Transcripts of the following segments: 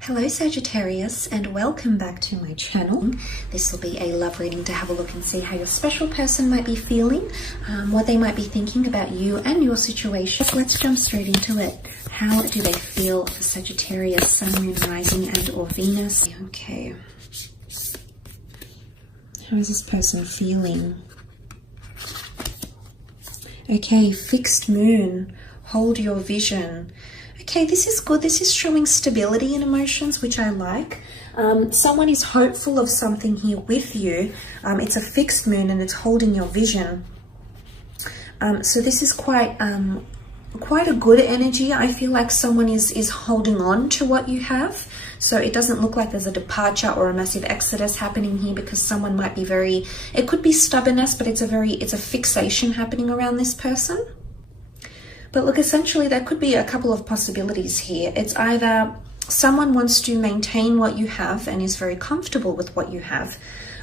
Hello Sagittarius, and welcome back to my channel. This will be a love reading to have a look and see how your special person might be feeling, what they might be thinking about you and your situation. Let's jump straight into it. How do they feel for Sagittarius, Sun, Moon, Rising and or Venus? Okay. How is this person feeling? Okay, fixed moon, hold your vision. Okay, this is good. This is showing stability in emotions, which I like. Someone is hopeful of something here with you. It's a fixed moon and it's holding your vision. So this is quite a good energy. I feel like someone is holding on to what you have. So it doesn't look like there's a departure or a massive exodus happening here, because someone might be it could be stubbornness, but it's a fixation happening around this person. But look, essentially there could be a couple of possibilities here. It's either someone wants to maintain what you have and is very comfortable with what you have.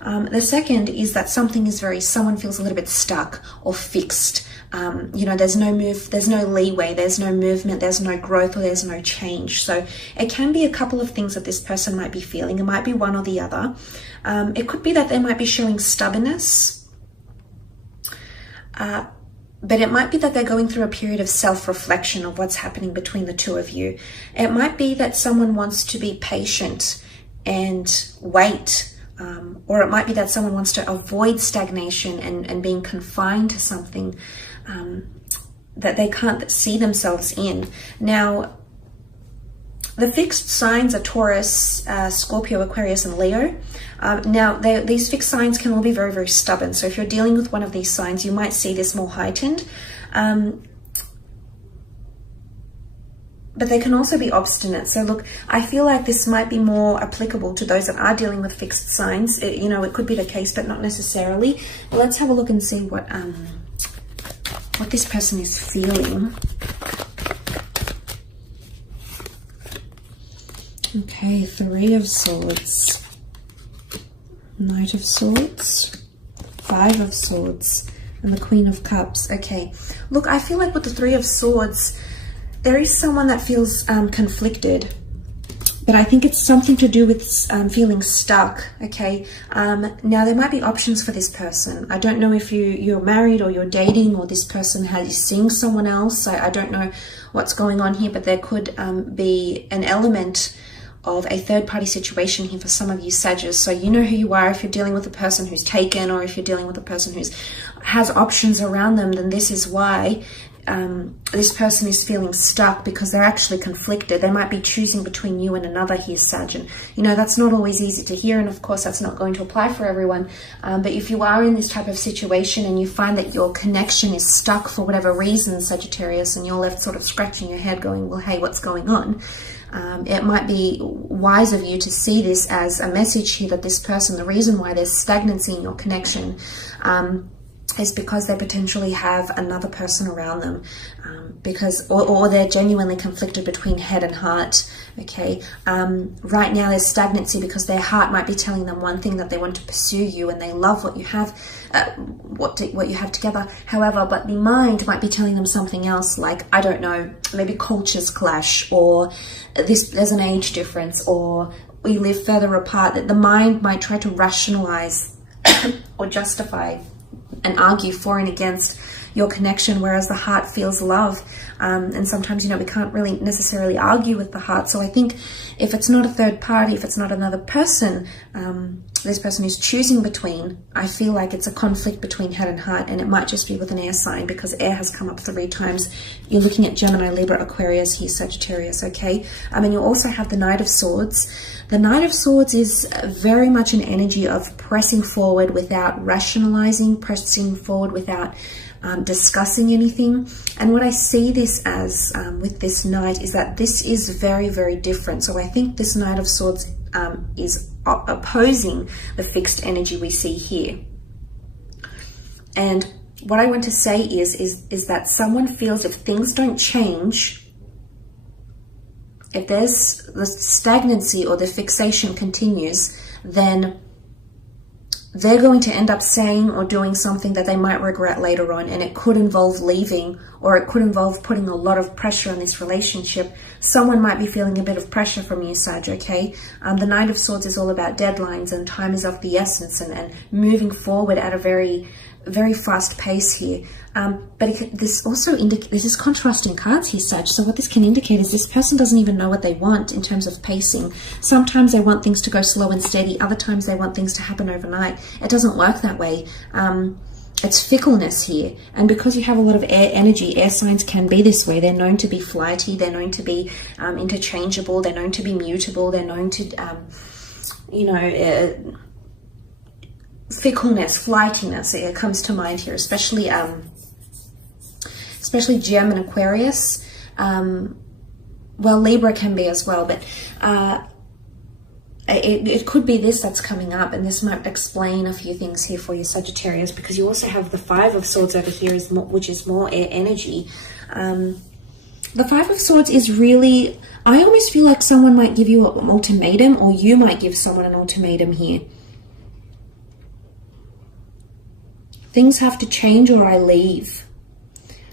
The second is that someone feels a little bit stuck or fixed. You know, there's no leeway, there's no movement, there's no growth, or there's no change. So it can be a couple of things that this person might be feeling. It might be one or the other. It could be that they might be showing stubbornness. But it might be that they're going through a period of self-reflection of what's happening between the two of you. It might be that someone wants to be patient and wait. Or it might be that someone wants to avoid stagnation and being confined to something that they can't see themselves in. Now, the fixed signs are Taurus, Scorpio, Aquarius, and Leo. Now, these fixed signs can all be very, very stubborn. So if you're dealing with one of these signs, you might see this more heightened. But they can also be obstinate. So look, I feel like this might be more applicable to those that are dealing with fixed signs. It could be the case, but not necessarily. But let's have a look and see what this person is feeling. Okay, Three of Swords, Knight of Swords, Five of Swords, and the Queen of Cups. Okay, look, I feel like with the Three of Swords, there is someone that feels conflicted, but I think it's something to do with feeling stuck. Okay, now there might be options for this person. I don't know if you're married or you're dating, or this person is seeing someone else. I don't know what's going on here, but there could be an element of a third-party situation here for some of you Sagittarius. So you know who you are. If you're dealing with a person who's taken, or if you're dealing with a person who has options around them, then this is why this person is feeling stuck, because they're actually conflicted. They might be choosing between you and another here, Sag. And that's not always easy to hear, and of course that's not going to apply for everyone. But if you are in this type of situation and you find that your connection is stuck for whatever reason, Sagittarius, and you're left sort of scratching your head going, well, hey, what's going on? It might be wise of you to see this as a message here that this person, the reason why there's stagnancy in your connection is because they potentially have another person around them, or they're genuinely conflicted between head and heart. Okay, right now there's stagnancy because their heart might be telling them one thing, that they want to pursue you and they love what you have, what you have together. However, but the mind might be telling them something else, like, I don't know, maybe cultures clash, or there's an age difference, or we live further apart. That the mind might try to rationalize or justify and argue for and against your connection, whereas the heart feels love. And sometimes, we can't really necessarily argue with the heart. So I think if it's not a third party, if it's not another person, this person is choosing between, I feel like it's a conflict between head and heart, and it might just be with an air sign, because air has come up 3 times. You're looking at Gemini, Libra, Aquarius here, Sagittarius, okay? And you also have the Knight of Swords. The Knight of Swords is very much an energy of pressing forward without rationalizing, pressing forward without discussing anything. And what I see this as with this Knight is that this is very, very different. So I think this Knight of Swords is opposing the fixed energy we see here. And what I want to say is that someone feels if things don't change, if there's the stagnancy or the fixation continues, then they're going to end up saying or doing something that they might regret later on, and it could involve leaving, or it could involve putting a lot of pressure on this relationship. Someone might be feeling a bit of pressure from you, Sag, okay? The Knight of Swords is all about deadlines, and time is of the essence, and moving forward at a very, very fast pace here. But this also indicates, this is contrasting cards here, Sag. So what this can indicate is this person doesn't even know what they want in terms of pacing. Sometimes they want things to go slow and steady. Other times they want things to happen overnight. It doesn't work that way. It's fickleness here. And because you have a lot of air energy, air signs can be this way. They're known to be flighty. They're known to be interchangeable. They're known to be mutable. They're known to, fickleness, flightiness, it comes to mind here, especially Gem and Aquarius. Well, Libra can be as well, but it could be this that's coming up, and this might explain a few things here for you, Sagittarius, because you also have the Five of Swords over here, which is more air energy. The Five of Swords is really, I almost feel like someone might give you an ultimatum, or you might give someone an ultimatum here. Things have to change or I leave.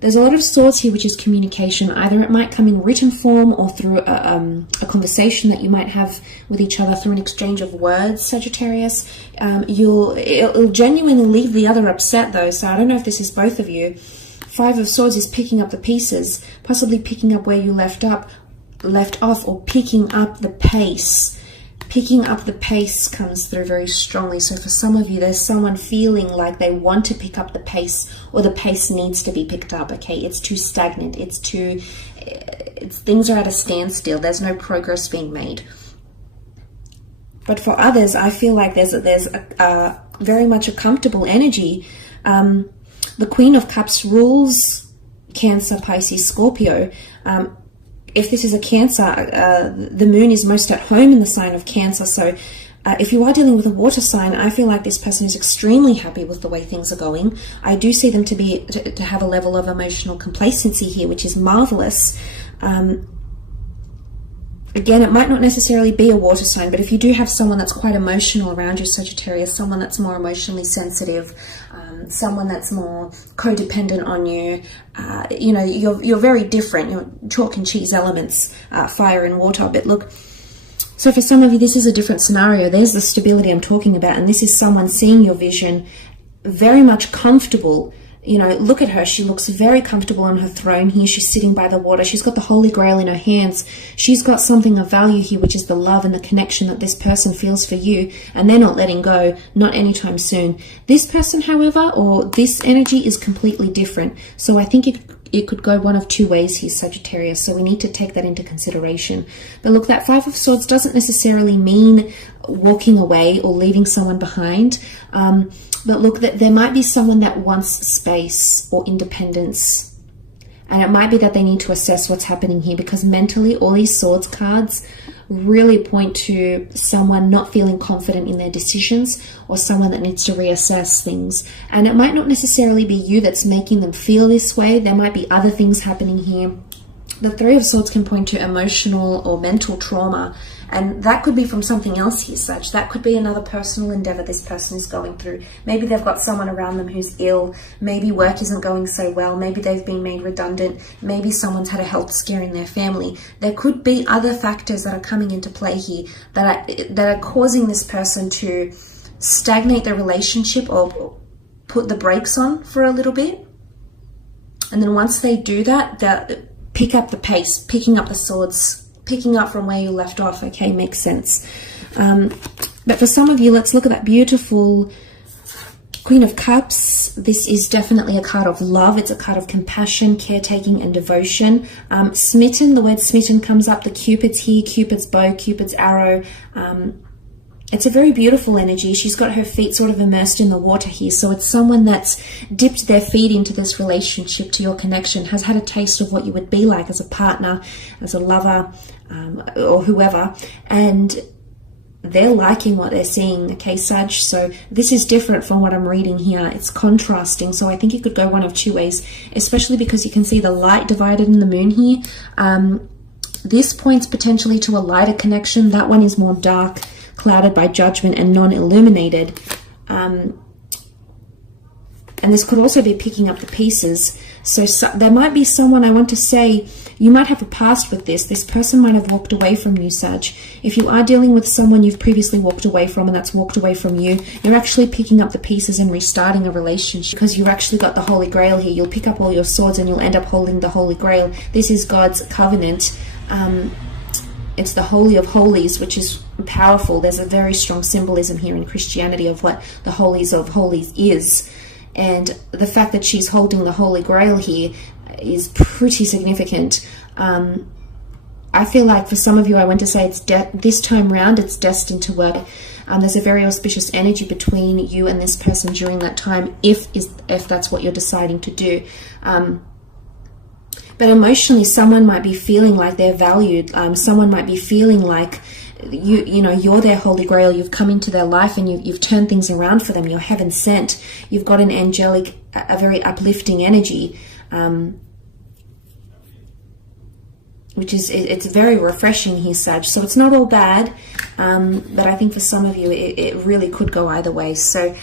There's a lot of swords here, which is communication. Either it might come in written form or through a conversation that you might have with each other through an exchange of words, Sagittarius. It'll genuinely leave the other upset though, so I don't know if this is both of you. Five of Swords is picking up the pieces, possibly picking up where you left off, or picking up the pace. Picking up the pace comes through very strongly. So for some of you, there's someone feeling like they want to pick up the pace, or the pace needs to be picked up, okay? It's too stagnant. Things are at a standstill. There's no progress being made. But for others, I feel like there's a very much a comfortable energy. The Queen of Cups rules Cancer, Pisces, Scorpio. If this is a Cancer, the moon is most at home in the sign of Cancer. So if you are dealing with a water sign, I feel like this person is extremely happy with the way things are going. I do see them to have a level of emotional complacency here, which is marvelous. Again, it might not necessarily be a water sign, but if you do have someone that's quite emotional around you, Sagittarius, someone that's more emotionally sensitive, someone that's more codependent on you, you're very different. You're chalk and cheese elements, fire and water. But look, so for some of you, this is a different scenario. There's the stability I'm talking about, and this is someone seeing your vision, very much comfortable. Look at her. She looks very comfortable on her throne here. She's sitting by the water. She's got the Holy Grail in her hands. She's got something of value here, which is the love and the connection that this person feels for you, and they're not letting go, not anytime soon. This person, however, or this energy is completely different. So I think it could go one of two ways here, Sagittarius. So we need to take that into consideration. But look, that Five of Swords doesn't necessarily mean walking away or leaving someone behind. But look, that there might be someone that wants space or independence. And it might be that they need to assess what's happening here, because mentally all these Swords cards really point to someone not feeling confident in their decisions, or someone that needs to reassess things. And it might not necessarily be you that's making them feel this way. There might be other things happening here. The Three of Swords can point to emotional or mental trauma, and that could be from something else here, Sag. That could be another personal endeavor this person is going through. Maybe they've got someone around them who's ill. Maybe work isn't going so well. Maybe they've been made redundant. Maybe someone's had a health scare in their family. There could be other factors that are coming into play here that are causing this person to stagnate their relationship or put the brakes on for a little bit. And then once they do that, they'll pick up the pace, picking up the swords, picking up from where you left off. Okay, makes sense. But for some of you, let's look at that beautiful Queen of Cups. This is definitely a card of love. It's a card of compassion, caretaking, and devotion. Smitten, the word smitten comes up. The Cupid's here, Cupid's bow, Cupid's arrow. It's a very beautiful energy. She's got her feet sort of immersed in the water here. So it's someone that's dipped their feet into this relationship, to your connection, has had a taste of what you would be like as a partner, as a lover, or whoever. And they're liking what they're seeing, okay, Sag? So this is different from what I'm reading here. It's contrasting. So I think it could go one of two ways, especially because you can see the light divided in the moon here. This points potentially to a lighter connection. That one is more dark, clouded by judgment and non-illuminated. And this could also be picking up the pieces. So there might be someone, I want to say, you might have a past with this. This person might have walked away from you, Sag. If you are dealing with someone you've previously walked away from and that's walked away from you, you're actually picking up the pieces and restarting a relationship, because you've actually got the Holy Grail here. You'll pick up all your swords and you'll end up holding the Holy Grail. This is God's covenant. It's the Holy of Holies, which is powerful. There's a very strong symbolism here in Christianity of what the Holies of Holies is. And the fact that she's holding the Holy Grail here is pretty significant. I feel like for some of you, I want to say it's this time round, it's destined to work. There's a very auspicious energy between you and this person during that time, if that's what you're deciding to do. But emotionally, someone might be feeling like they're valued. Someone might be feeling like you're their Holy Grail. You've come into their life and you've turned things around for them. You're heaven sent. You've got an angelic, a very uplifting energy, which is, it's very refreshing here, Sag. So it's not all bad, but I think for some of you, it really could go either way. So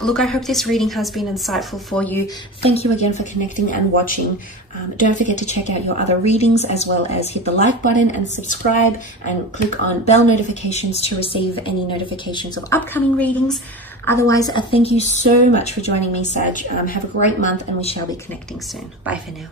look, I hope this reading has been insightful for you. Thank you again for connecting and watching. Don't forget to check out your other readings, as well as hit the like button and subscribe, and click on bell notifications to receive any notifications of upcoming readings. Otherwise, thank you so much for joining me, Sag. Have a great month, and we shall be connecting soon. Bye for now.